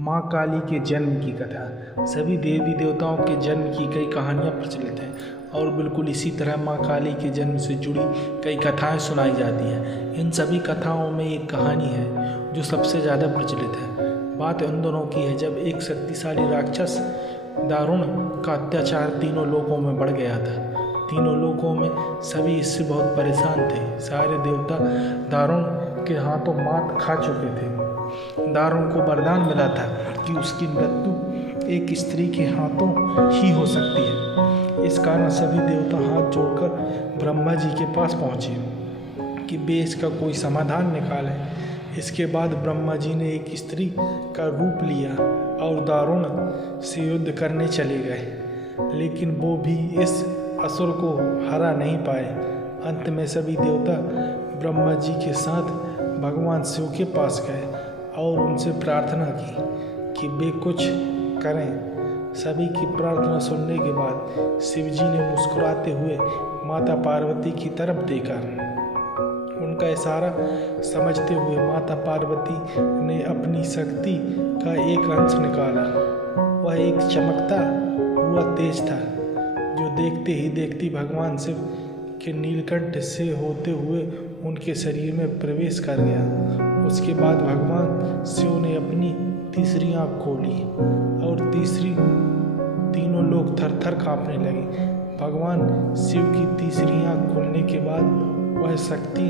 माँ काली के जन्म की कथा। सभी देवी देवताओं के जन्म की कई कहानियाँ प्रचलित हैं और बिल्कुल इसी तरह माँ काली के जन्म से जुड़ी कई कथाएं सुनाई जाती हैं। इन सभी कथाओं में एक कहानी है जो सबसे ज़्यादा प्रचलित है। बात उन दोनों की है जब एक शक्तिशाली राक्षस दारुण का अत्याचार तीनों लोकों में बढ़ गया था। तीनों लोकों में सभी इससे बहुत परेशान थे। सारे देवता दारुण के हाथों मात खा चुके थे। दारुण को वरदान मिला था कि उसकी मृत्यु एक स्त्री के हाथों ही हो सकती है। इस कारण सभी देवता हाथ जोड़कर ब्रह्मा जी के पास पहुँचे कि वे इसका कोई समाधान निकालें। इसके बाद ब्रह्मा जी ने एक स्त्री का रूप लिया और दारुण से युद्ध करने चले गए, लेकिन वो भी इस असुर को हरा नहीं पाए। अंत में सभी देवता ब्रह्मा जी के साथ भगवान शिव के पास गए और उनसे प्रार्थना की कि वे कुछ करें। सभी की प्रार्थना सुनने के बाद शिव जी ने मुस्कुराते हुए माता पार्वती की तरफ देखा। उनका इशारा समझते हुए माता पार्वती ने अपनी शक्ति का एक अंश निकाला। वह एक चमकता हुआ तेज था जो देखते ही देखते भगवान शिव के नीलकंठ से होते हुए उनके शरीर में प्रवेश कर गया। उसके बाद भगवान शिव ने अपनी तीसरी आँख खोली और तीनों लोग थर-थर काँपने लगे। भगवान शिव की तीसरी आँख खुलने के बाद वह शक्ति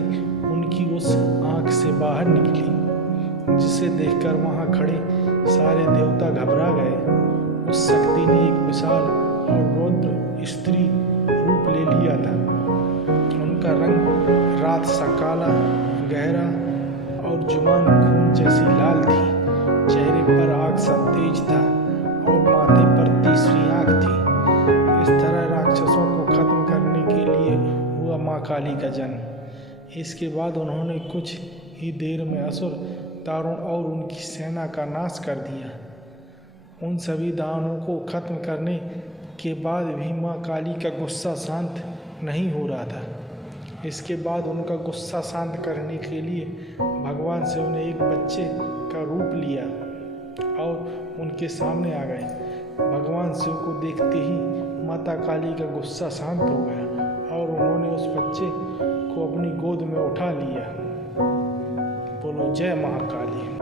उनकी उस आँख से बाहर निकली, जिसे देखकर वहाँ खड़े सारे देवता घबरा गए। उस शक्ति ने एक विशाल और रौद्र स्त्री रूप ले लिया था। उनका रंग रात सा काला, गहरा और जुबान खून जैसी लाल थी। चेहरे पर आग सा तेज था और माथे पर तीसरी आँख थी। इस तरह राक्षसों को खत्म करने के लिए हुआ माँ काली का जन्म। इसके बाद उन्होंने कुछ ही देर में असुर दारुण और उनकी सेना का नाश कर दिया। उन सभी दानवों को खत्म करने के बाद भी माँ काली का गुस्सा शांत नहीं हो रहा था। इसके बाद उनका गुस्सा शांत करने के लिए भगवान शिव ने एक बच्चे का रूप लिया और उनके सामने आ गए। भगवान शिव को देखते ही माता काली का गुस्सा शांत हो गया और उन्होंने उस बच्चे को अपनी गोद में उठा लिया। बोलो जय महाकाली।